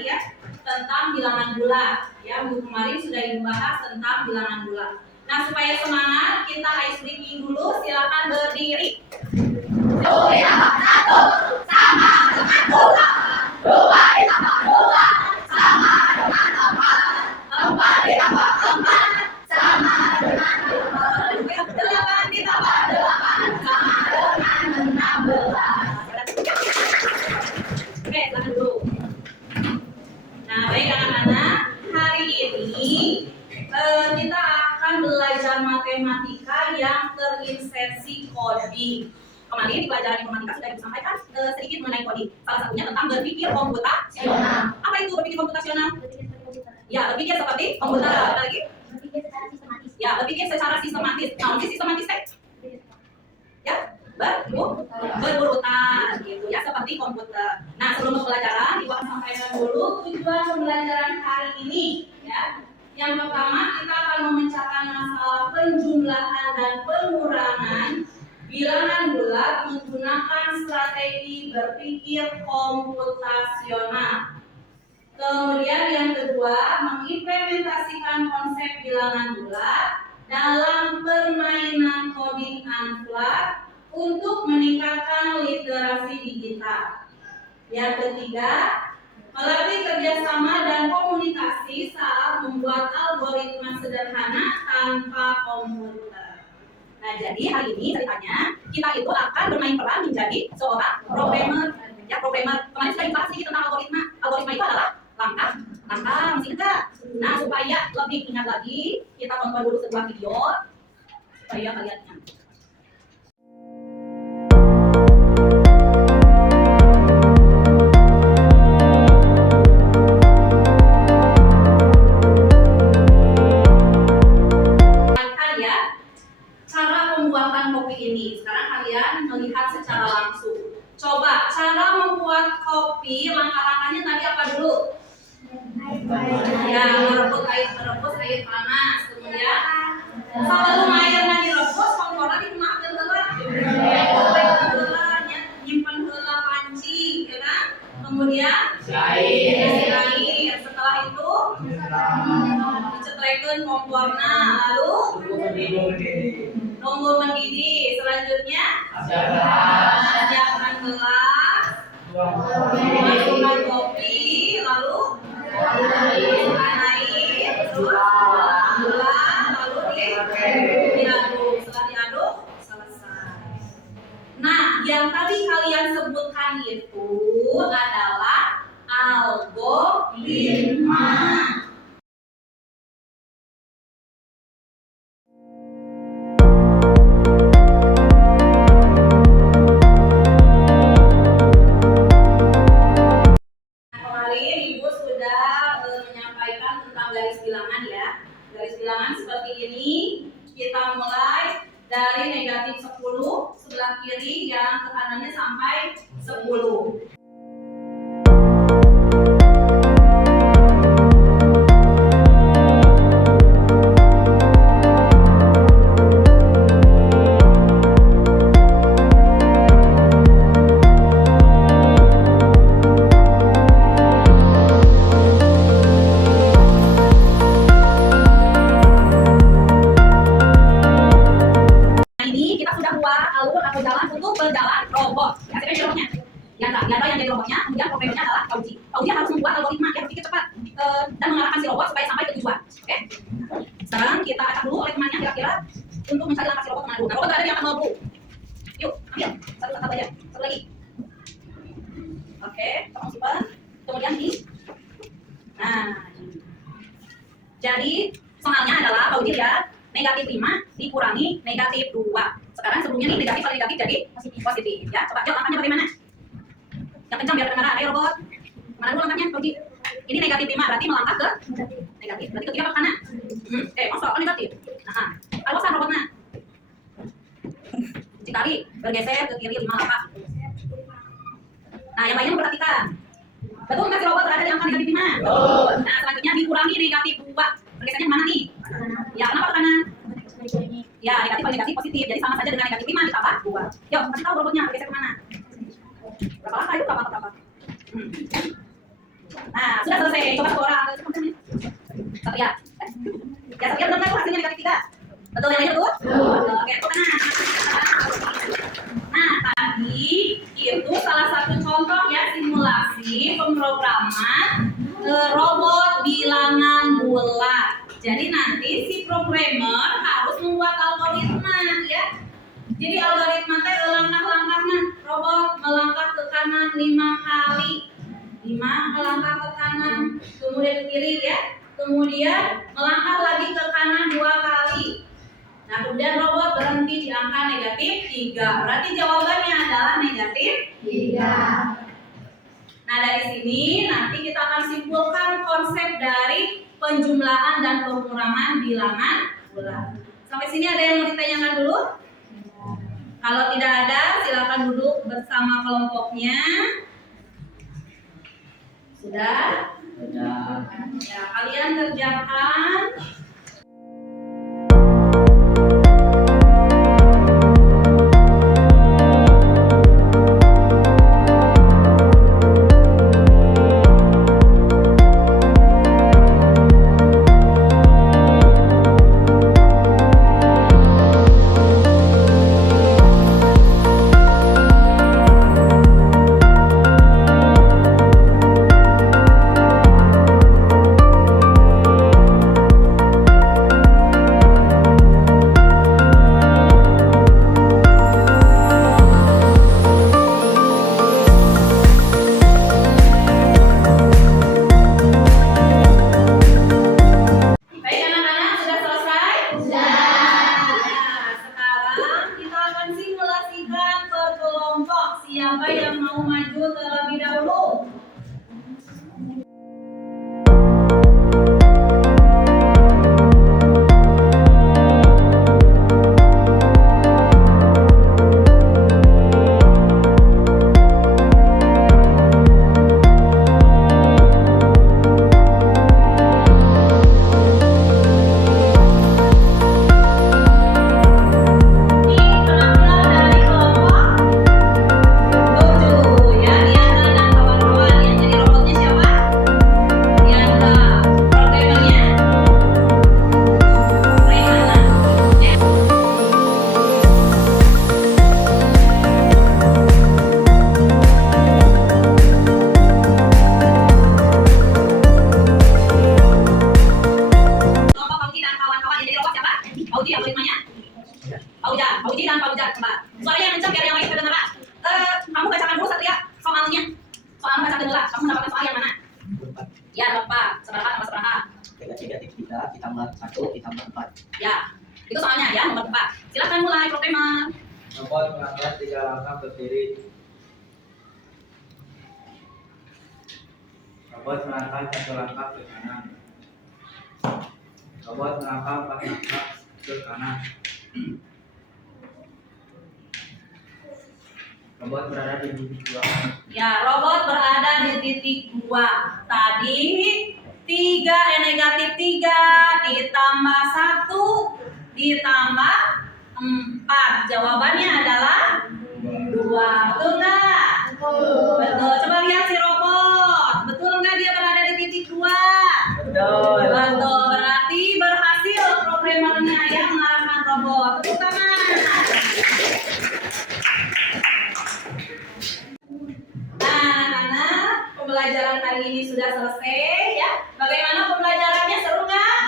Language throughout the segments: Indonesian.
tadi ya tentang bilangan bulat. Ya, minggu kemarin sudah dibahas tentang bilangan bulat. Nah, supaya semangat, kita ice breaking dulu. Silakan berdiri. Satu sama dengan dua. Dua ditambah dua sama dengan empat. Empat ditambah empat sama dengan 8 ditambah 8 sama dengan 16. Oke, tahan dulu. Nah, baik anak-anak, hari ini kita akan belajar matematika yang terinsersi coding. Kemarin di pelajaran informatika sudah disampaikan sedikit mengenai coding. Salah satunya tentang berpikir komputasional. Apa itu berpikir komputasional? Ya, berpikir seperti komputer. Apa lagi? Berpikir secara sistematis. Ya, berpikir secara sistematis. Nah, sistematis ya, berurutan gitu ya, seperti komputer. Nah, sebelum pembelajaran, Ibu akan sampaikan dulu tujuan pembelajaran hari ini ya. Yang pertama, kita akan memecahkan masalah penjumlahan dan pengurangan bilangan bulat menggunakan strategi berpikir komputasional. Kemudian yang kedua, mengimplementasikan konsep bilangan bulat dalam permainan coding unflat untuk meningkatkan literasi digital. Yang ketiga, melatih kerjasama dan komunikasi saat membuat algoritma sederhana tanpa komputer. Nah, jadi hari ini ceritanya kita itu akan bermain peran menjadi seorang programmer. Ya, programmer. Kemarin sudah dibahas sedikit tentang algoritma. Algoritma itu adalah langkah masih enggak? Nah, supaya lebih ingat lagi, kita tonton dulu sebuah video supaya kalian ingat. Melihat secara langsung. Coba cara membuat kopi, langkah-langkahnya tadi apa dulu? Ya, merebus air panas. Kemudian sebelum airnya direbus, kompornya digunakan heula, nyimpen heula panci, ya kan? Kemudian air. Setelah itu dicetrekeun komporna, lalu nunggu mendidih. Selanjutnya siapkan gelas, masukkan kopi, lalu masukkan air, terus lalu diaduk. Setelah diaduk, selesai. Nah, yang tadi kalian sebutkan itu adalah algoritma. Garis bilangan seperti ini, kita mulai dari negatif 10 sebelah kiri yang ke kanannya sampai 10. Yang jadi robotnya, kemudian programmernya adalah Auji. Auji harus membuat algoritma yang berpikir cepat dan mengarahkan si robot supaya sampai ke tujuan. Oke? Sekarang kita acak dulu oleh temannya kira-kira untuk mencari langkah si robot kemana dulu. Nah, robot berada di angka 0 dulu. Yuk, ambil satu aja, satu lagi. Oke, tolong simpan. Kemudian ini. Nah, jadi soalnya adalah Auji lihat negatif 5 dikurangi negatif 2. Sekarang sebelumnya nih negatif kali negatif jadi positif. Ya, coba jawab angkanya bagaimana? Yang kencang biar kedengaran. Ayo robot. Mana dulu langkahnya? Auji. Ini negatif 5 berarti melangkah ke negatif. Berarti ke kiri apa ke kanan? Oke, masuk ke negatif. Nah, awasan robotnya. Cikari bergeser ke kiri 5 langkah. Nah, yang lainnya memperhatikan. Betul nggak si robot berada di angka negatif 5? Betul. Nah, selanjutnya dikurangi negatif 2. Bergesernya kemana nih? Ya, kenapa ke kanan? Ya, negatif kali negatif positif. Jadi sama saja dengan negatif 5 ditambah 2. Yuk, kasih tahu robotnya bergeser kemana? Berapa langkah itu? Berapa? Nah, sudah selesai. Coba satu orang. Satria. Ya, Satria benar kan hasilnya negatif 3. Betul yang lainnya betul? Oke, nah, tadi itu salah satu contoh ya simulasi pemrograman robot bilangan bulat. Jadi nanti si programmer harus membuat algoritma ya. Jadi algoritma teh langkah-langkahnya robot melangkah ke kanan 5 kali. 5 melangkah ke kanan, kemudian ke kiri ya. Kemudian melangkah lagi ke kanan 2 kali. Nah, kemudian robot berhenti di angka negatif 3. Berarti jawabannya adalah negatif 3. Nah, dari sini nanti kita akan simpulkan konsep dari penjumlahan dan pengurangan bilangan bulat. Sampai sini ada yang mau ditanyakan dulu? Kalau tidak ada, silakan duduk bersama kelompoknya. Sudah? Sudah. Ya, kalian kerjakan. Siapa yang mau maju terlebih dahulu? Pauji dan Pauja, coba. Suaranya yang kencang biar yang lain kedengeran. Kamu bacakan dulu Satria soalnya. Soal bacakan dulu lah. Kamu mendapatkan soal yang mana? Ya, berapa? Seberapa tambah seberapa? 3 ditambah 1 ditambah 4. Ya, itu soalnya ya, nomor 4. Silakan mulai programmer. Robot melangkah 3 langkah ke kiri. Robot melangkah 1 langkah ke kanan. Robot melangkah 4 langkah ke kanan. Robot berada di titik 2. Ya, robot berada di titik 2. Tadi negatif 3 ditambah 1 ditambah 4. Jawabannya adalah 2. Betul nggak? Betul. Coba lihat si robot. Betul nggak dia berada di titik 2? Betul. Betul. Berarti berhasil programmernya yang mengarahkan robot. Tepuk tangan. Pembelajaran hari ini sudah selesai ya. Bagaimana pembelajarannya, seru nggak?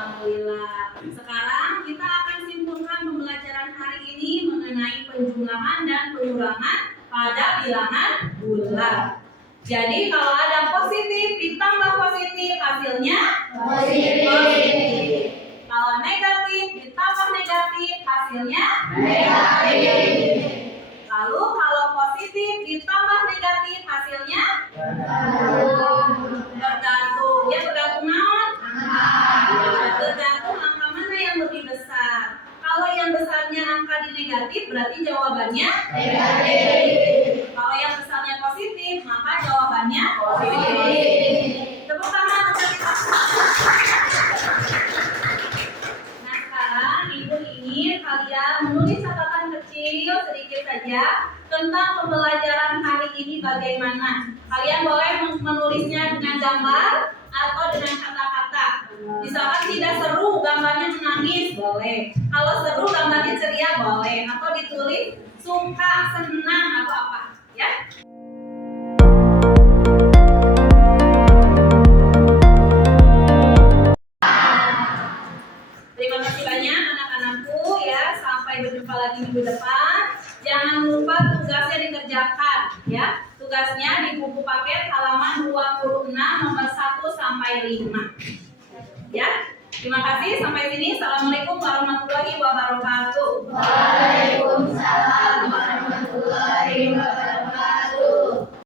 Alhamdulillah. Sekarang kita akan simpulkan pembelajaran hari ini mengenai penjumlahan dan pengurangan pada bilangan bulat. Jadi kalau ada positif ditambah positif hasilnya positif. Kalau negatif ditambah negatif hasilnya negatif. Lalu kalau positif ditambah negatif hasilnya tergantung. Ya, tergantung naon? Tergantung angka mana yang lebih besar. Kalau yang besarnya angka di negatif berarti jawabannya negatif. Kalau yang besarnya positif maka jawabannya positif. Tepuk tangan untuk kita. Nah, sekarang ibu ingin kalian menulis catatan kecil sedikit saja tentang pembelajaran hari ini bagaimana. Kalian gambar atau dengan kata-kata. Misalkan tidak seru, gambarnya menangis, boleh. Kalau seru, gambarnya ceria, boleh. Atau ditulis suka, senang, atau apa, ya. Terima kasih banyak anak-anakku ya. Sampai berjumpa lagi minggu depan. Jangan lupa tugasnya dikerjakan ya. Tugasnya di buku paket halaman 26 nomor 1 sampai 5. Ya. Terima kasih sampai sini. Assalamualaikum warahmatullahi wabarakatuh.